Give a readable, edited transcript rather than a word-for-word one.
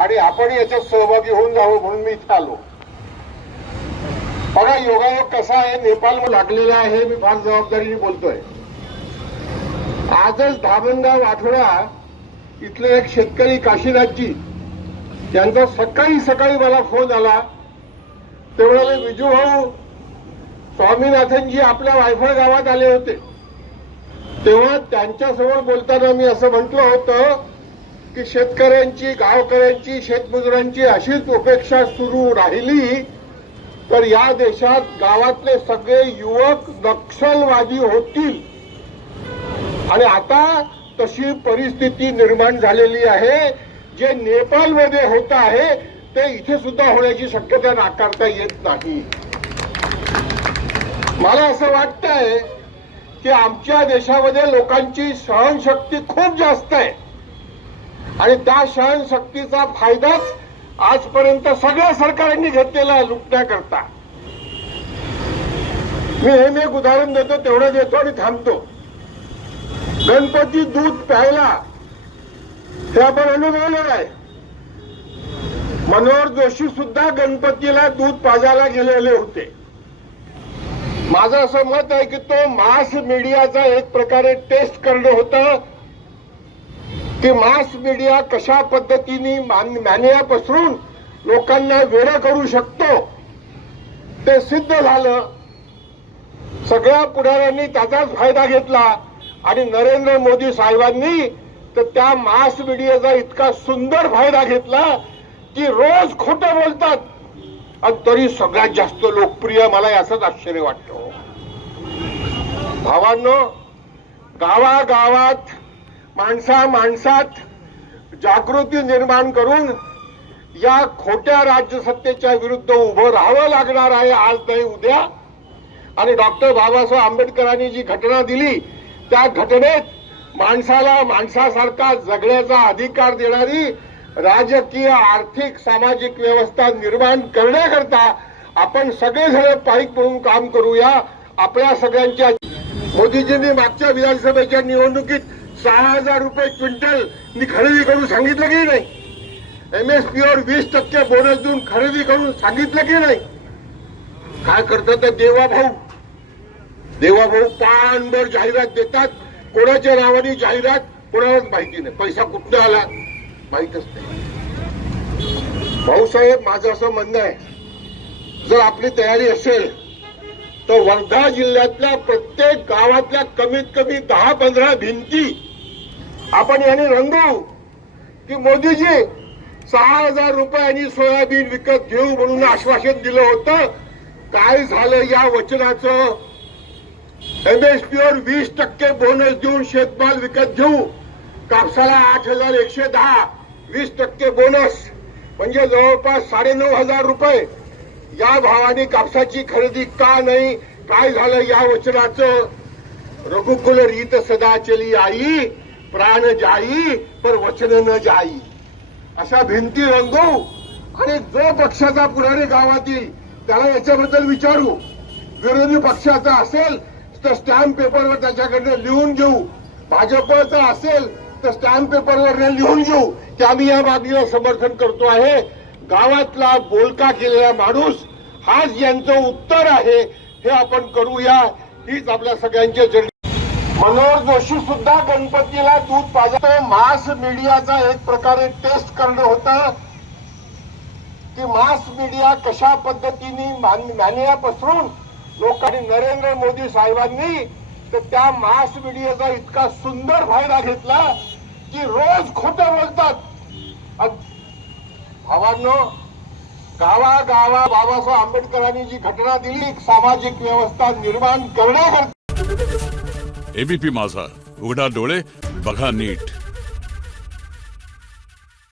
आणि आपण याच्यात सहभागी होऊन जावं म्हणून मी इथे आलो. बघा योगायोग कसा आहे, नेपाळ लागलेला आहे. मी फार जबाबदारीने बोलतोय. आजच धामणगाव आठवडा इथले एक शेतकरी काशीनाथजी त्यांचा सकाळी सकाळी मला फोन आला. ते म्हणाले विजू भाऊ, स्वामीनाथनजी आपल्या वायफळ गावात आले होते. तेव्हा त्यांच्यासमोर बोलताना मी असं म्हटलं होतं की शेतकऱ्यांची, गावकऱ्यांची, शेतमजुरांची अशीच उपेक्षा सुरू राहिली तर या देशात गावातले सगळे युवक नक्षलवादी होतील. आणि आता तशी परिस्थिती निर्माण झालेली आहे. जे नेपाळमध्ये होत आहे ते इथे सुद्धा होण्याची शक्यता नाकारता येत नाही. मला असं वाटतंय की आमच्या देशामध्ये लोकांची सहनशक्ती खूप जास्त आहे आणि त्या सहनशक्तीचा फायदाच आजपर्यंत सगळ्या सरकारांनी घेतलेला लुटण्याकरता. मी हे एक उदाहरण देतो, तेवढं देतो आणि थांबतो. गणपती दूध प्यायला हे आपण अनुभवलं आहे. मनोहर जोशी सुद्धा गणपतीला दूध पाजायला गेलेले होते. माझं असं मत आहे की तो मास मीडियाचा एक प्रकारे टेस्ट करणं होतं की मास मीडिया कशा पद्धतीने मॅनिया पसरून लोकांना वेडं करू शकतो. ते सिद्ध झालं. सगळ्या पुढाऱ्यांनी त्याचाच फायदा घेतला आणि नरेंद्र मोदी साहेबांनी तर त्या मास मीडियाचा इतका सुंदर फायदा घेतला की रोज खोटं बोलतात आणि तरी सगळ्यात जास्त लोकप्रिय. मला याचंच आश्चर्य वाटतं. भावांनो, गावागावात, माणसात जागृती निर्माण करून या खोट्या राज्यसत्तेच्या विरुद्ध उभं राहावं लागणार आहे, आज नाही उद्या. आणि डॉक्टर बाबासाहेब आंबेडकरांनी जी घटना दिली त्या घटनेत माणसाला माणसासारखा जगण्याचा अधिकार देणारी राजकीय, आर्थिक, सामाजिक व्यवस्था निर्माण करण्याकरता आपण सगळेजण पाईक म्हणून काम करूया. आपल्या सगळ्यांच्या मोदीजींनी मागच्या विधानसभेच्या निवडणुकीत 6,000 रुपये क्विंटल खरेदी करून सांगितलं की नाही? MSPवर 20% बोनस देऊन खरेदी करून सांगितलं की नाही? काय करतात देवाभाऊ पानभर जाहिरात देतात. कोणाच्या नावाने जाहिरात कोणालाच माहिती नाही. पैसा कुठं आला माहीतच नाही. भाऊसाहेब, माझं असं म्हणणं आहे, जर आपली तयारी असेल तर वर्धा जिल्ह्यातल्या प्रत्येक गावातल्या कमीत कमी 10-15 भिंती आपण याने रंगवू की मोदीजी 6,000 रुपयांनी सोयाबीन विकत घेऊ म्हणून आश्वासन दिलं होतं. काय झालं या वचनाचं? MSPवर 20% बोनस देऊन शेतमाल विकत घेऊ. कापसाला 8,110, 20% बोनस म्हणजे जवळपास 9,500 रुपये. या भावाने कापसाची खरेदी का नाही? काय झालं या वचनाचं? रघुकुल रीत सदा चली आई, प्राण जाई पर वचन न जाई. अशा भिंती रंगवू आणि जो पक्षाचा पुढारी गावात येईल त्याला याच्याबद्दल विचारू. विरोधी पक्षाचा असेल तर स्टॅम्प पेपरवर त्याच्याकडनं लिहून घेऊ. भाजपचा असेल तर स्टॅम्प पेपरवर लिहून घेऊ की आम्ही या मागणीला समर्थन करतो आहे. गावातला बोलका केलेला माणूस हाच यांचं उत्तर आहे. हे आपण करूया. हीच आपल्या सगळ्यांची जर्नी. मनोहर जोशी सुद्धा गणपतीला दूध पाजतो. मास मीडियाचा एक प्रकारे टेस्ट करणं होतं की मास मीडिया कशा पद्धतीने मॅनिया पसरून लोकांनी. नरेंद्र मोदी साहेबांनी तर त्या मास मीडियाचा इतका सुंदर फायदा घेतला की रोज खोटं बोलतात. भावांनो, गावागावात बाबासाहेब आंबेडकरांनी जी घटना दिली, सामाजिक व्यवस्था निर्माण करण्याकरता. ABP माझा, उघडा डोळे बघा नीट.